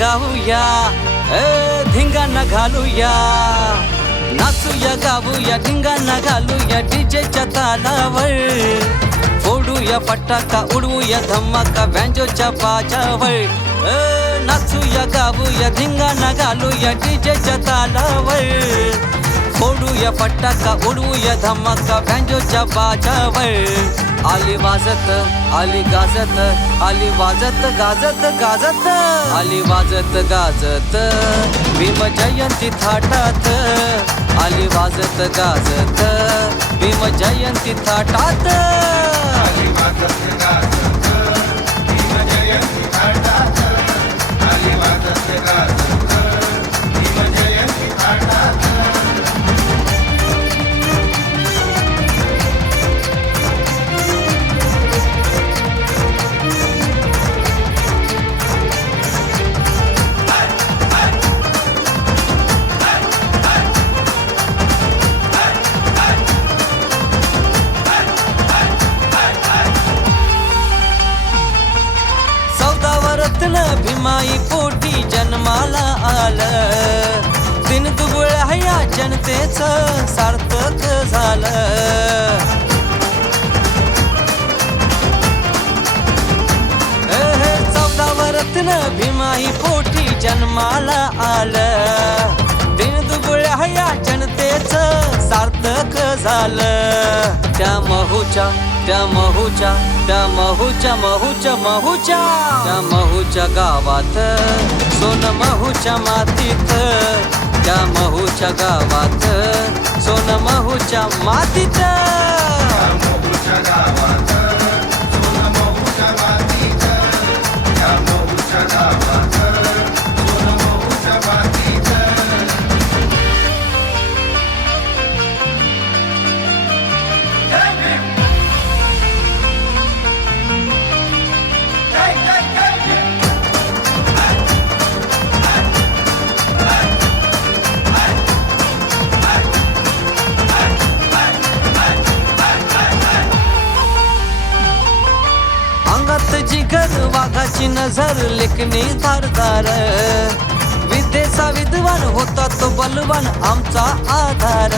गाऊया, धिंगाणा घालूया, नाचूया गाऊया, धिंगाणा घालूया डीजेच्या तालावर, फोडूया फटाका, उडवूया धमाका बँजोच्या बाजावर. नाचूया गाऊया, धिंगाणा घालूया डीजेच्या तालावर, फोडूया फटाका, उडवूया धमाका बँजोच्या बाजावर. आली वाजत, आली गाजत, आली वाजत गाजत गाजत, आली वाजत गाजत भीम जयंती थाटात, आली वाजत गाजत भीम जयंती थाटात, आली वाजत गाजत भीम जयंती थाटात, आली वाजत गाजत भीम जयंती थाटात. भीमाई पोटी जन्माला आलं, दिन दुबळ्या ह्या जनतेचं सार्थक झालं. हे 14 रत्न भीमाई पोटी जन्माला आलं, दिन दुबळ्या ह्या जनतेचं सार्थक झालं. त्या महूच्या, त्या महूच्या, त्या महूच्या, महूच्या, महूच्या, त्या महूच्या गावात, सोन महूच्या मातीत, त्या महूच्या गावात, सोन महूच्या मातीत, त्या महूच्या गावात, सोन महूच्या मातीत, त्या महूच्या गावात, सोन महूच्या मातीत. अंगात जिगर वाघाची नजर, लेखणी धारदार, विद्येचा विद्वान होता तो बलवान आमचा आधार.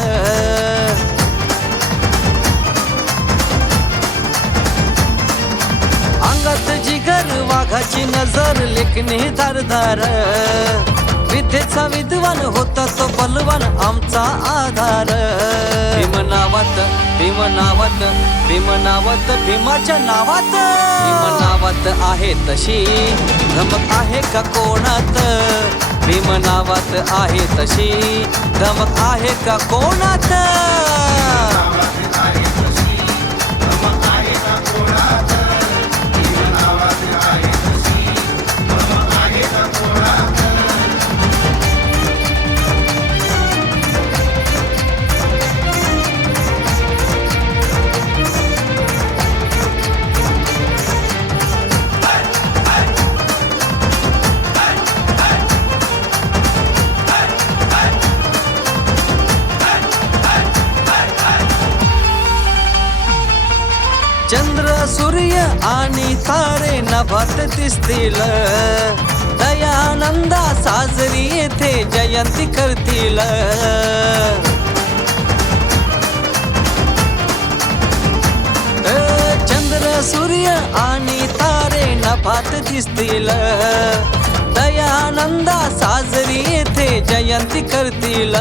अंगात जिगर वाघाची नजर, लेखणी धारदार, विद्येचा विद्वान होता तो बलवान आमचा आधार. भीम नावात, भीम नावात, भीम नावात, भीमाच्या नावात, भीम नावात आहे तशी धमक आहे का कोणात, भीम नावात आहे तशी धमक आहे का कोणात. चंद्र सूर्य आणि तारे नभात दिसतील, दयानंदा साजरी येथे जयंती करतील. चंद्र सूर्य आणि तारे नभात दिसतील, दयानंदा साजरी येथे जयंती करतील.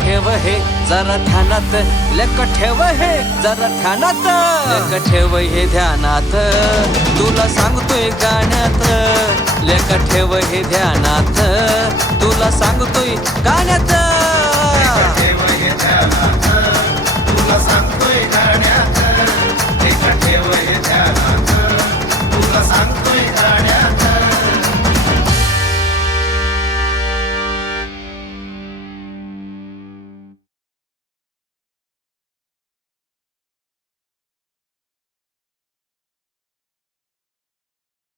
ठेव हे जरा ध्यानात, लेक ठेव हे जरा ध्यानात, लेक ठेव हे ध्यानात, तुला सांगतोय गाण्यात, लेक ठेव हे ध्यानात, तुला सांगतोय गाण्यात, ठेव हे ध्यानात, तुला सांगतोय